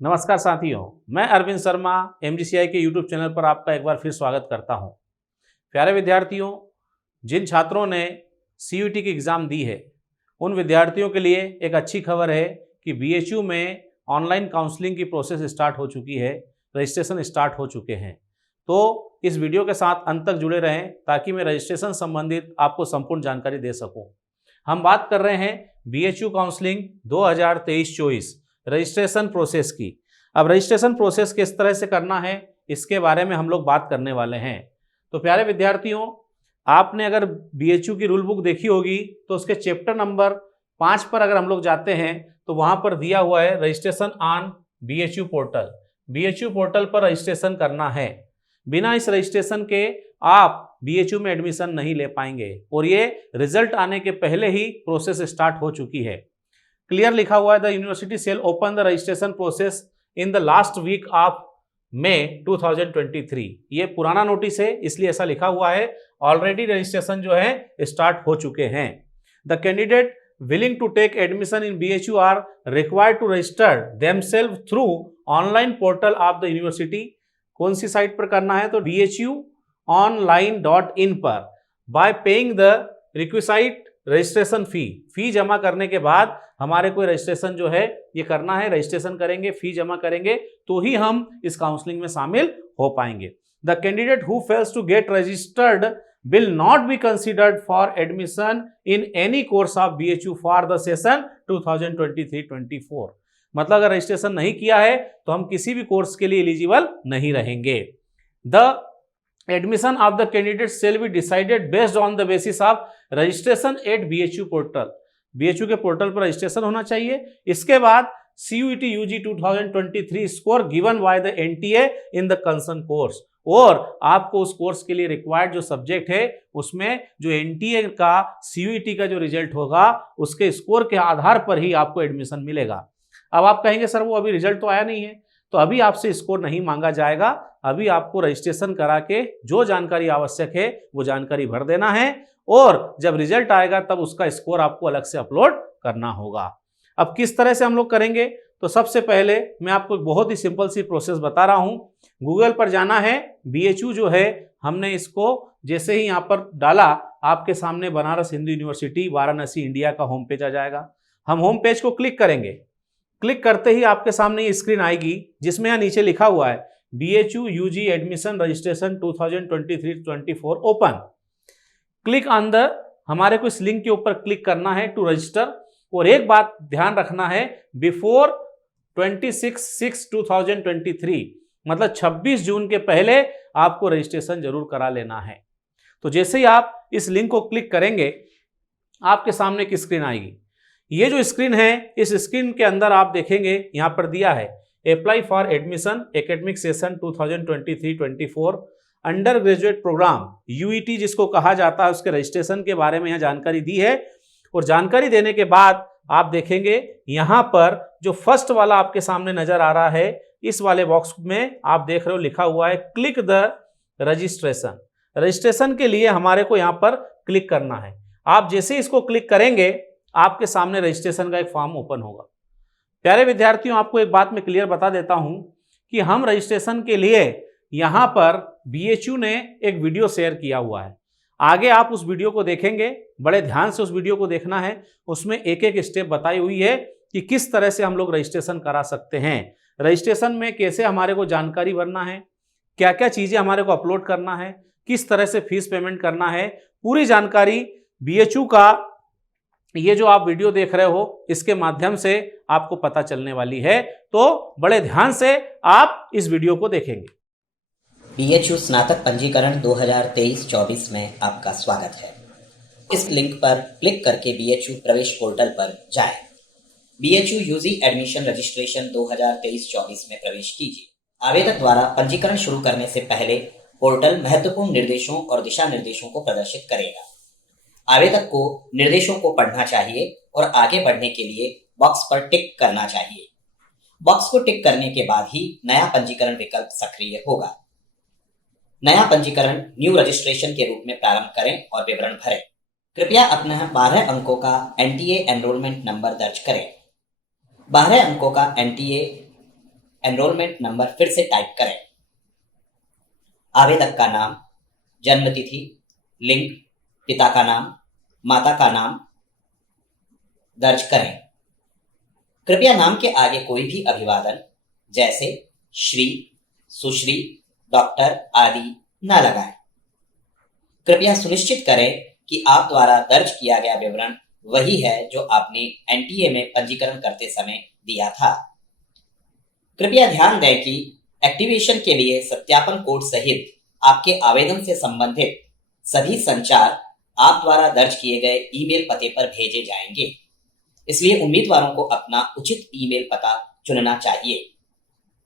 नमस्कार साथियों, मैं अरविंद शर्मा एमजीसीआई के यूट्यूब चैनल पर आपका एक बार फिर स्वागत करता हूं। प्यारे विद्यार्थियों, जिन छात्रों ने सीयूईटी की एग्ज़ाम दी है उन विद्यार्थियों के लिए एक अच्छी खबर है कि बीएचयू में ऑनलाइन काउंसलिंग की प्रोसेस स्टार्ट हो चुकी है, रजिस्ट्रेशन स्टार्ट हो चुके हैं। तो इस वीडियो के साथ अंत तक जुड़े रहें ताकि मैं रजिस्ट्रेशन संबंधित आपको संपूर्ण जानकारी दे सकूँ। हम बात कर रहे हैं बीएचयू काउंसलिंग 2023-24 रजिस्ट्रेशन प्रोसेस की। अब रजिस्ट्रेशन प्रोसेस किस तरह से करना है इसके बारे में हम लोग बात करने वाले हैं। तो प्यारे विद्यार्थियों, आपने अगर बीएचयू की रूल बुक देखी होगी तो उसके चैप्टर नंबर 5 पर अगर हम लोग जाते हैं तो वहां पर दिया हुआ है registration on BHU portal. BHU portal पर रजिस्ट्रेशन करना है। बिना इस रजिस्ट्रेशन के आप बीएचयू में एडमिशन नहीं ले पाएंगे और ये रिजल्ट आने के पहले ही प्रोसेस स्टार्ट हो चुकी है। क्लियर लिखा हुआ है, the university cell open the registration process in the last week of May 2023। ये पुराना नोटिस है इसलिए ऐसा लिखा हुआ है। ऑलरेडी रजिस्ट्रेशन जो है स्टार्ट हो चुके हैं। The candidate willing to take admission in BHU are required to register themselves through online portal of the university। कौन सी साइट पर करना है? तो bhuonline.in पर by paying the requisite registration fee जमा करने के बाद हमारे को रजिस्ट्रेशन जो है ये करना है। रजिस्ट्रेशन करेंगे, फी जमा करेंगे तो ही हम इस काउंसलिंग में शामिल हो पाएंगे। The candidate who fails to get registered will not be considered for admission in any course of BHU for the session 2023-24। मतलब अगर रजिस्ट्रेशन नहीं किया है तो हम किसी भी कोर्स के लिए एलिजिबल नहीं रहेंगे। The admission of the candidate shall be decided based on the basis of registration at BHU portal। BHU के पोर्टल पर रजिस्ट्रेशन होना चाहिए। इसके बाद CUET UG 2023 score given by the NTA in the concern course, और आपको उस course के लिए रिक्वायर्ड जो सब्जेक्ट है उसमें जो एनटीए का सीयूईटी का जो रिजल्ट होगा उसके स्कोर के आधार पर ही आपको एडमिशन मिलेगा। अब आप कहेंगे सर वो अभी रिजल्ट तो आया नहीं है, तो अभी आपसे स्कोर नहीं मांगा जाएगा। अभी आपको रजिस्ट्रेशन करा के जो जानकारी आवश्यक है वो जानकारी भर देना है और जब रिजल्ट आएगा तब उसका स्कोर आपको अलग से अपलोड करना होगा। अब किस तरह से हम लोग करेंगे? तो सबसे पहले मैं आपको बहुत ही सिंपल सी प्रोसेस बता रहा हूं। गूगल पर जाना है। बीएचयू जो है हमने इसको जैसे ही यहां पर डाला आपके सामने बनारस हिंदू यूनिवर्सिटी वाराणसी इंडिया का होम पेज आ जाएगा। हम होम पेज को क्लिक करेंगे। क्लिक करते ही आपके सामने ये स्क्रीन आएगी जिसमें यहां नीचे लिखा हुआ है BHU UG admission registration 2023-24 open. Click on the, हमारे को इस लिंक के ऊपर क्लिक करना है टू रजिस्टर। और एक बात ध्यान रखना है, बिफोर 26/6/2023 मतलब 26 जून के पहले आपको रजिस्ट्रेशन जरूर करा लेना है। तो जैसे ही आप इस लिंक को क्लिक करेंगे आपके सामने एक स्क्रीन आएगी। ये जो स्क्रीन है इस स्क्रीन के अंदर आप देखेंगे यहां पर दिया है apply for admission academic session 2023-24 undergraduate programme UET जिसको कहा जाता है, उसके रजिस्ट्रेशन के बारे में यहाँ जानकारी दी है। और जानकारी देने के बाद आप देखेंगे यहां पर जो फर्स्ट वाला आपके सामने नजर आ रहा है इस वाले बॉक्स में आप देख रहे हो लिखा हुआ है क्लिक द रजिस्ट्रेशन। रजिस्ट्रेशन के लिए हमारे को यहां पर क्लिक करना है। आप जैसे ही इसको क्लिक करेंगे आपके सामने रजिस्ट्रेशन का एक फॉर्म ओपन होगा। प्यारे विद्यार्थियों, आपको एक बात मैं क्लियर बता देता हूं कि हम रजिस्ट्रेशन के लिए यहां पर बीएचयू ने एक वीडियो शेयर किया हुआ है। आगे आप उस वीडियो को देखेंगे, बड़े ध्यान से उस वीडियो को देखना है। उसमें एक एक स्टेप बताई हुई है कि किस तरह से हम लोग रजिस्ट्रेशन करा सकते हैं, रजिस्ट्रेशन में कैसे हमारे को जानकारी भरना है, क्या क्या चीजें हमारे को अपलोड करना है, किस तरह से फीस पेमेंट करना है। पूरी जानकारी बीएचयू का ये जो आप वीडियो देख रहे हो इसके माध्यम से आपको पता चलने वाली है। तो बड़े ध्यान से आप इस वीडियो को देखेंगे। बीएचयू स्नातक पंजीकरण 2023-24 में आपका स्वागत है। इस लिंक पर क्लिक करके बीएचयू प्रवेश पोर्टल पर जाएं। बीएचयू यूजी एडमिशन रजिस्ट्रेशन 2023-24 में प्रवेश कीजिए। आवेदक द्वारा पंजीकरण शुरू करने से पहले पोर्टल महत्वपूर्ण निर्देशों और दिशा निर्देशों को प्रदर्शित करेगा। आवेदक को निर्देशों को पढ़ना चाहिए और आगे बढ़ने के लिए बॉक्स पर टिक करना चाहिए। बॉक्स को टिक करने के बाद ही नया पंजीकरण विकल्प सक्रिय होगा। नया पंजीकरण न्यू रजिस्ट्रेशन के रूप में प्रारंभ करें और विवरण भरें। कृपया अपना 12 अंकों का एनटीए एनरोलमेंट नंबर दर्ज करें। 12 अंकों का एनटीए एनरोलमेंट नंबर फिर से टाइप करें। आवेदक का नाम, जन्म तिथि, लिंग, पिता का नाम, माता का नाम दर्ज करें। कृपया नाम के आगे कोई भी अभिवादन जैसे श्री, सुश्री, डॉक्टर आदि न लगाएं। कृपया सुनिश्चित करें कि आप द्वारा दर्ज किया गया विवरण वही है जो आपने एनटीए में पंजीकरण करते समय दिया था। कृपया ध्यान दें कि एक्टिवेशन के लिए सत्यापन कोड सहित आपके आवेदन से संबंधित सभी संचार आप द्वारा दर्ज किए गए ईमेल पते पर भेजे जाएंगे। इसलिए उम्मीदवारों को अपना उचित ईमेल पता चुनना चाहिए।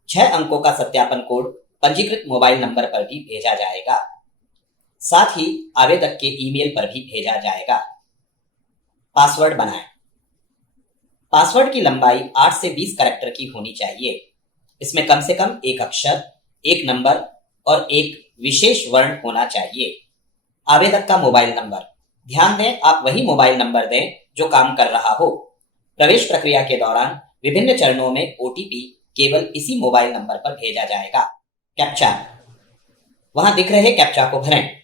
6 अंकों का सत्यापन कोड पंजीकृत मोबाइल नंबर पर भी भेजा जाएगा। साथ ही आवेदक के ईमेल पर भी भेजा जाएगा। पासवर्ड बनाएं। पासवर्ड की लंबाई 8 से 20 कैरेक्टर की होनी चाहिए। इसमें कम से कम एक अक्षर, एक नंबर और एक विशेष वर्ण होना चाहिए। आवेदक का मोबाइल नंबर, ध्यान दें आप वही मोबाइल नंबर दें जो काम कर रहा हो। प्रवेश प्रक्रिया के दौरान विभिन्न चरणों में ओटीपी केवल इसी मोबाइल नंबर पर भेजा जाएगा। कैप्चा, वहां दिख रहे कैप्चा को भरें।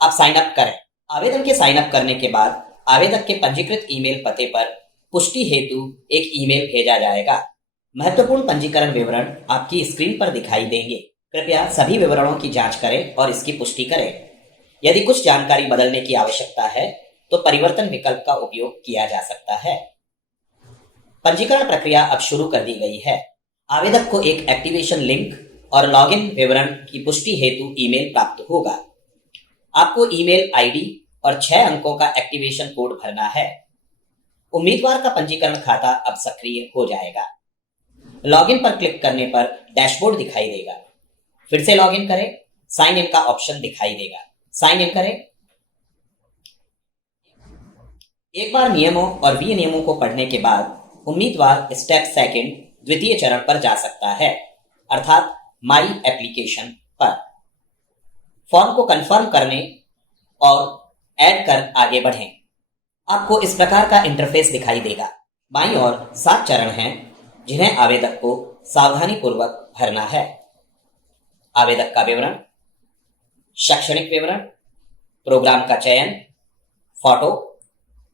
अब साइन अप करें। आवेदन के साइन अप करने के बाद आवेदक के पंजीकृत ईमेल पते पर पुष्टि हेतु एक ईमेल भेजा जाएगा। महत्वपूर्ण पंजीकरण विवरण आपकी स्क्रीन पर दिखाई देंगे। कृपया सभी विवरणों की जांच करें और इसकी पुष्टि करें। यदि कुछ जानकारी बदलने की आवश्यकता है तो परिवर्तन विकल्प का उपयोग किया जा सकता है। पंजीकरण प्रक्रिया अब शुरू कर दी गई है। आवेदक को एक एक्टिवेशन लिंक और लॉगिन विवरण की पुष्टि हेतु ईमेल प्राप्त होगा। आपको ईमेल आईडी और 6 अंकों का एक्टिवेशन कोड भरना है। उम्मीदवार का पंजीकरण खाता अब सक्रिय हो जाएगा। लॉगिन पर क्लिक करने पर डैशबोर्ड दिखाई देगा। फिर से लॉगिन करें, साइन इन का ऑप्शन दिखाई देगा। साइन इन करें। एक बार नियमों और विनियमों को पढ़ने के बाद उम्मीदवार स्टेप सेकंड द्वितीय चरण पर जा सकता है, अर्थात माई एप्लीकेशन पर। फॉर्म को कंफर्म करने और ऐड कर आगे बढ़ें। आपको इस प्रकार का इंटरफेस दिखाई देगा। बाईं ओर 7 चरण हैं जिन्हें आवेदक को सावधानी पूर्वक भरना है। आवेदक का विवरण, शैक्षणिक विवरण, प्रोग्राम का चयन, फोटो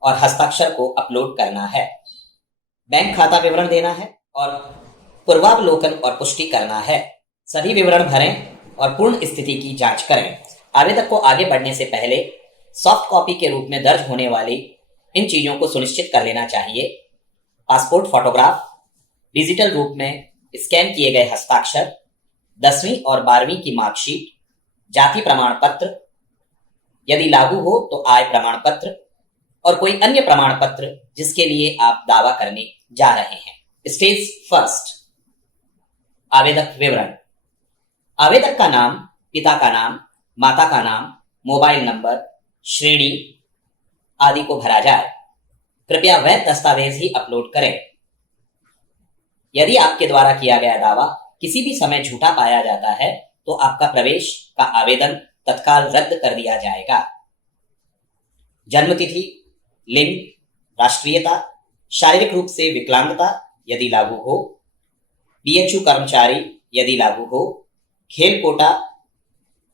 और हस्ताक्षर को अपलोड करना है। बैंक खाता विवरण देना है और पूर्वावलोकन और पुष्टि करना है। सभी विवरण भरें और पूर्ण स्थिति की जांच करें। आवेदक को आगे बढ़ने से पहले सॉफ्ट कॉपी के रूप में दर्ज होने वाली इन चीजों को सुनिश्चित कर लेना चाहिए। पासपोर्ट फोटोग्राफ, डिजिटल रूप में स्कैन किए गए हस्ताक्षर, 10वीं और 12वीं की मार्कशीट, जाति प्रमाण पत्र, यदि लागू हो तो आय प्रमाण पत्र और कोई अन्य प्रमाण पत्र जिसके लिए आप दावा करने जा रहे हैं। स्टेज फर्स्ट, आवेदक विवरण। आवेदक का नाम, पिता का नाम, माता का नाम, मोबाइल नंबर, श्रेणी आदि को भरा जाए। कृपया वैध दस्तावेज ही अपलोड करें। यदि आपके द्वारा किया गया दावा किसी भी समय झूठा पाया जाता है तो आपका प्रवेश का आवेदन तत्काल रद्द कर दिया जाएगा। जन्म तिथि, लिंग, राष्ट्रीयता, शारीरिक रूप से विकलांगता यदि लागू हो, बीएचयू कर्मचारी यदि लागू हो, खेल कोटा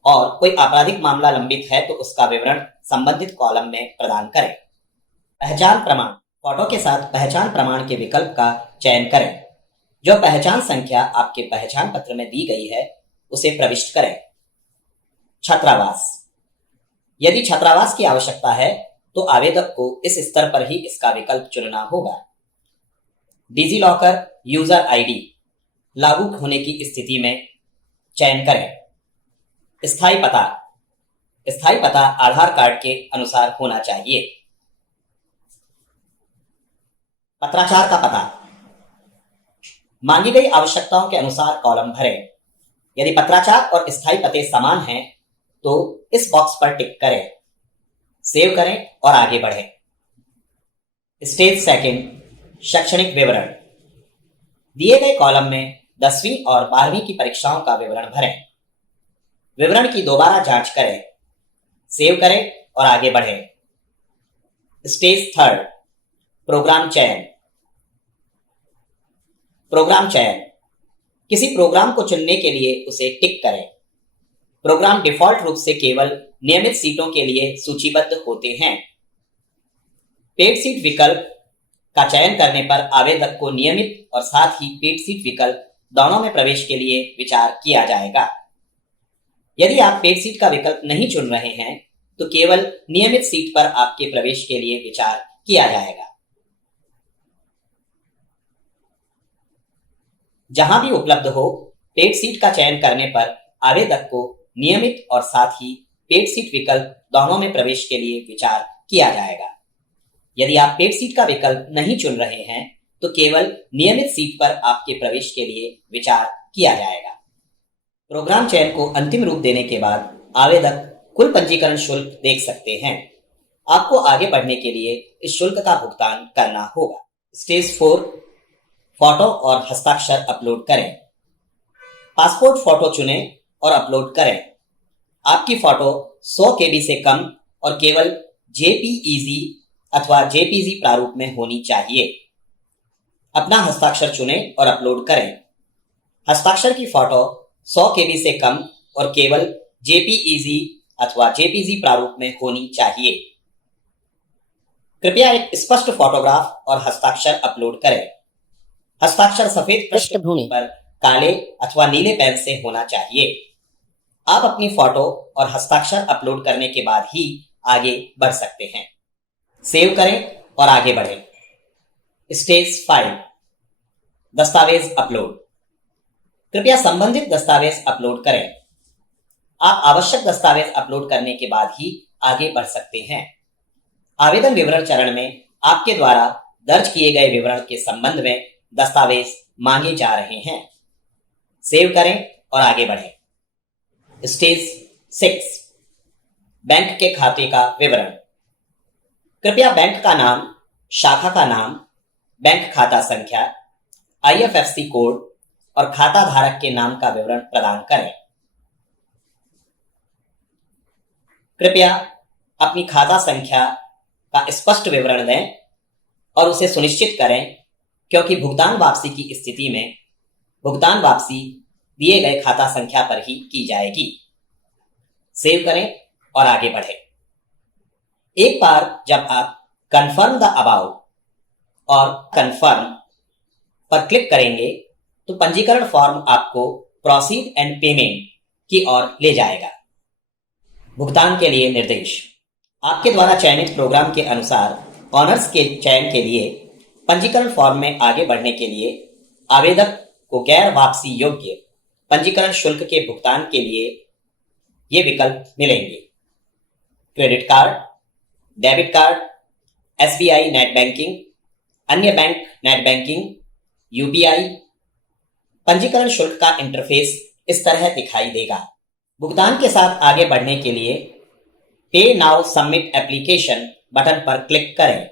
और कोई आपराधिक मामला लंबित है तो उसका विवरण संबंधित कॉलम में प्रदान करें। पहचान प्रमाण, फोटो के साथ पहचान प्रमाण के विकल्प का चयन करें। जो पहचान संख्या आपके पहचान पत्र में दी गई है उसे प्रविष्ट करें। छात्रावास, यदि छात्रावास की आवश्यकता है तो आवेदक को इस स्तर पर ही इसका विकल्प चुनना होगा। डिजी लॉकर यूजर आईडी लागू होने की स्थिति में चयन करें। स्थायी पता, स्थायी पता आधार कार्ड के अनुसार होना चाहिए। पत्राचार का पता, मांगी गई आवश्यकताओं के अनुसार कॉलम भरें। यदि पत्राचार और स्थायी पते समान हैं तो इस बॉक्स पर टिक करें, सेव करें और आगे बढ़ें। स्टेज सेकंड, शैक्षणिक विवरण। दिए गए कॉलम में 10वीं और 12वीं की परीक्षाओं का विवरण भरें। विवरण की दोबारा जांच करें, सेव करें और आगे बढ़ें। स्टेज थर्ड, प्रोग्राम चयन। प्रोग्राम चयन, किसी प्रोग्राम को चुनने के लिए उसे टिक करें। प्रोग्राम डिफॉल्ट रूप से केवल नियमित सीटों के लिए सूचीबद्ध होते हैं। पेड सीट विकल्प का चयन करने पर आवेदक को नियमित और साथ ही पेड सीट विकल्प दोनों में प्रवेश के लिए विचार किया जाएगा। यदि आप पेड सीट का विकल्प नहीं चुन रहे हैं तो केवल नियमित सीट पर आपके प्रवेश के लिए विचार किया जाएगा। जहां भी उपलब्ध हो, पेड सीट का चयन करने पर आवेदक को नियमित और साथ ही पेड सीट विकल्प दोनों में प्रवेश के लिए विचार किया जाएगा। यदि आप पेड सीट का विकल्प नहीं चुन रहे हैं तो केवल नियमित सीट पर आपके प्रवेश के लिए विचार किया जाएगा। प्रोग्राम चयन को अंतिम रूप देने के बाद आवेदक कुल पंजीकरण शुल्क देख सकते हैं। आपको आगे बढ़ने के लिए इस शुल्क का भुगतान करना होगा। स्टेज 4, फोटो और हस्ताक्षर अपलोड करें। पासपोर्ट फोटो चुनें और अपलोड करें। आपकी फोटो 100 KB से कम और केवल JPEG अथवा JPG प्रारूप में होनी चाहिए। अपना हस्ताक्षर चुनें और अपलोड करें। हस्ताक्षर की फोटो 100 KB से कम और केवल JPEG अथवा JPG प्रारूप में होनी चाहिए। कृपया एक स्पष्ट फोटोग्राफ और हस्ताक्षर अपलोड करें। हस्ताक्षर सफेद पृष्ठभूमि पर काले अथवा नीले पेन से होना चाहिए। आप अपनी फोटो और हस्ताक्षर अपलोड करने के बाद ही आगे बढ़ सकते हैं। सेव करें और आगे बढ़ें। स्टेज 5, दस्तावेज अपलोड। कृपया संबंधित दस्तावेज अपलोड करें। आप आवश्यक दस्तावेज अपलोड करने के बाद ही आगे बढ़ सकते हैं। आवेदन विवरण चरण में आपके द्वारा दर्ज किए गए विवरण के संबंध में दस्तावेज मांगे जा रहे हैं। सेव करें और आगे बढ़ें। स्टेज 6, बैंक के खाते का विवरण। कृपया बैंक का नाम, शाखा का नाम, बैंक खाता संख्या, IFSC कोड और खाता धारक के नाम का विवरण प्रदान करें। कृपया अपनी खाता संख्या का स्पष्ट विवरण दें और उसे सुनिश्चित करें, क्योंकि भुगतान वापसी की स्थिति में भुगतान वापसी दिए गए खाता संख्या पर ही की जाएगी। सेव करें और आगे बढ़ें। एक बार जब आप कंफर्म द अबाउट और कंफर्म पर क्लिक करेंगे तो पंजीकरण फॉर्म आपको प्रोसीड एंड पेमेंट की ओर ले जाएगा। भुगतान के लिए निर्देश। आपके द्वारा चयनित प्रोग्राम के अनुसार ऑनर्स के चयन के लिए पंजीकरण फॉर्म में आगे बढ़ने के लिए आवेदक को गैर वापसी योग्य पंजीकरण शुल्क के भुगतान के लिए ये विकल्प मिलेंगे: credit card, debit card, SBI net banking, अन्य बैंक नेट बैंकिंग, UPI। पंजीकरण शुल्क का इंटरफेस इस तरह दिखाई देगा। भुगतान के साथ आगे बढ़ने के लिए पे नाउ सबमिट एप्लीकेशन बटन पर क्लिक करें।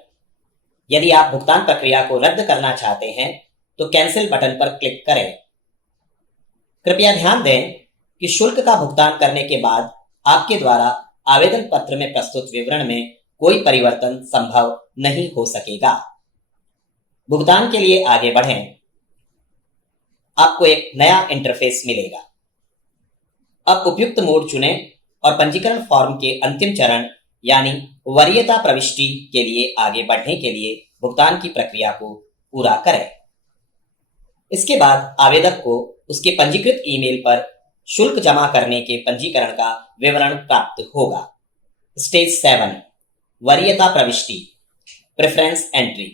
यदि आप भुगतान प्रक्रिया को रद्द करना चाहते हैं तो कैंसिल बटन पर क्लिक करें। कृपया ध्यान दें कि शुल्क का भुगतान करने के बाद आपके द्वारा आवेदन पत्र में प्रस्तुत विवरण में कोई परिवर्तन संभव नहीं हो सकेगा। भुगतान के लिए आगे बढ़ें। आपको एक नया इंटरफेस मिलेगा। अब उपयुक्त मोड चुनें और पंजीकरण फॉर्म के अंतिम चरण यानी वरीयता प्रविष्टि के लिए आगे बढ़ने के लिए भुगतान की प्रक्रिया को पूरा करें। इसके बाद आवेदक को उसके पंजीकृत ईमेल पर शुल्क जमा करने के पंजीकरण का विवरण प्राप्त होगा। स्टेज 7, वरीयता प्रविष्टि, प्रेफरेंस एंट्री।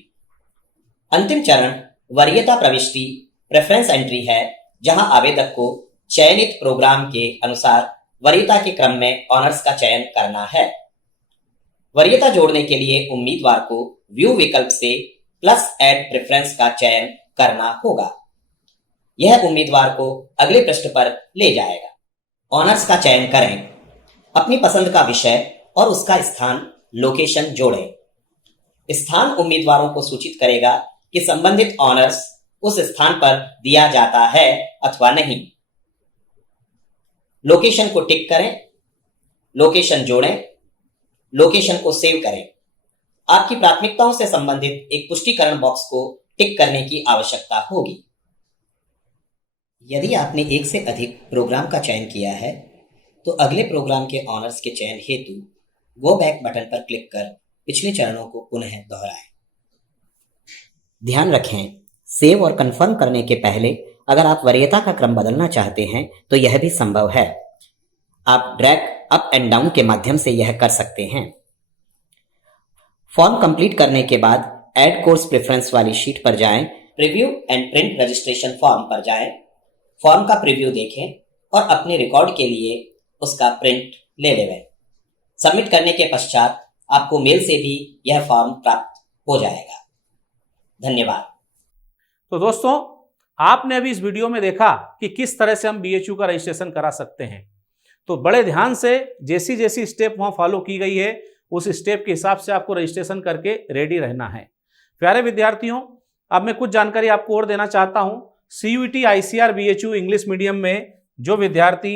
अंतिम चरण वरीयता प्रविष्टि, प्रेफरेंस एंट्री है, जहां आवेदक को चयनित प्रोग्राम के अनुसार वरीयता के क्रम में ऑनर्स का चयन करना है। वरीयता जोड़ने के लिए उम्मीदवार को व्यू विकल्प से प्लस ऐड प्रेफरेंस का चयन करना होगा। यह उम्मीदवार को अगले पृष्ठ पर ले जाएगा। ऑनर्स का चयन करें। अपनी पसंद का विषय और उसका स्थान, लोकेशन जोड़ें। स्थान उम्मीदवारों को सूचित करेगा कि संबंधित ऑनर्स उस स्थान पर दिया जाता है अथवा नहीं। लोकेशन को टिक करें। लोकेशन जोड़ें। लोकेशन को सेव करें। आपकी प्राथमिकताओं से संबंधित एक पुष्टिकरण बॉक्स को टिक करने की आवश्यकता होगी। यदि आपने एक से अधिक प्रोग्राम का चयन किया है तो अगले प्रोग्राम के ऑनर्स के चयन हेतु गो बैक बटन पर क्लिक कर पिछले चरणों को पुनः दोहराएं। ध्यान रखें, सेव और कंफर्म करने के पहले अगर आप वरीयता का क्रम बदलना चाहते हैं तो यह भी संभव है। आप ड्रैग अप एंड डाउन के माध्यम से यह कर सकते हैं। फॉर्म कंप्लीट करने के बाद ऐड कोर्स प्रेफरेंस वाली शीट पर जाएं, preview and print registration form पर जाएं, फॉर्म का प्रीव्यू देखें और अपने रिकॉर्ड के लिए उसका प्रिंट ले लें। सबमिट करने के पश्चात आपको मेल से भी यह फॉर्म प्राप्त हो जाएगा। धन्यवाद। तो दोस्तों, आपने अभी इस वीडियो में देखा कि किस तरह से हम BHU का रजिस्ट्रेशन करा सकते हैं। तो बड़े ध्यान से जैसी जैसी स्टेप वहां फॉलो की गई है उस स्टेप के हिसाब से आपको रजिस्ट्रेशन करके रेडी रहना है। प्यारे विद्यार्थियों, अब मैं कुछ जानकारी आपको और देना चाहता हूं। CUET ICAR BHU English medium में जो विद्यार्थी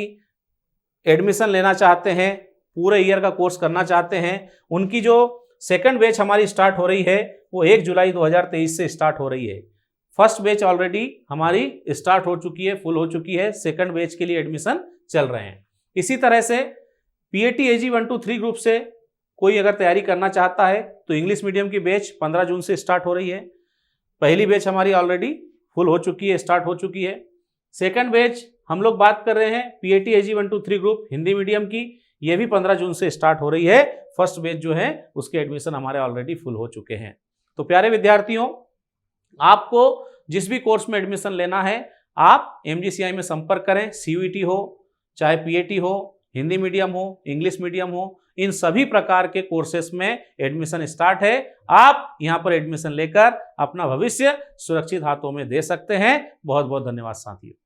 एडमिशन लेना चाहते हैं, पूरे ईयर का कोर्स करना चाहते हैं, उनकी जो सेकंड बैच हमारी स्टार्ट हो रही है वो 1 जुलाई 2023 से स्टार्ट हो रही है। फर्स्ट बैच ऑलरेडी हमारी स्टार्ट हो चुकी है, फुल हो चुकी है। सेकंड बैच के लिए एडमिशन चल रहे हैं। इसी तरह से PAT AG 1 to 3 ग्रुप से कोई अगर तैयारी करना चाहता है तो इंग्लिश मीडियम की बैच 15 जून से स्टार्ट हो रही है। पहली बैच हमारी ऑलरेडी फुल हो चुकी है, स्टार्ट हो चुकी है। सेकंड बैच हम लोग बात कर रहे हैं PAT AG 1 to 3 group Hindi medium की, ये भी 15 जून से स्टार्ट हो रही है। फर्स्ट बैच जो है उसके एडमिशन हमारे ऑलरेडी फुल हो चुके हैं। तो प्यारे विद्यार्थियों, आपको जिस भी कोर्स में एडमिशन लेना है आप MGCI में संपर्क करें। CUET हो, चाहे PAT हो, हिंदी मीडियम हो, इंग्लिश मीडियम हो, इन सभी प्रकार के कोर्सेस में एडमिशन स्टार्ट है। आप यहां पर एडमिशन लेकर अपना भविष्य सुरक्षित हाथों में दे सकते हैं। बहुत बहुत धन्यवाद साथियों।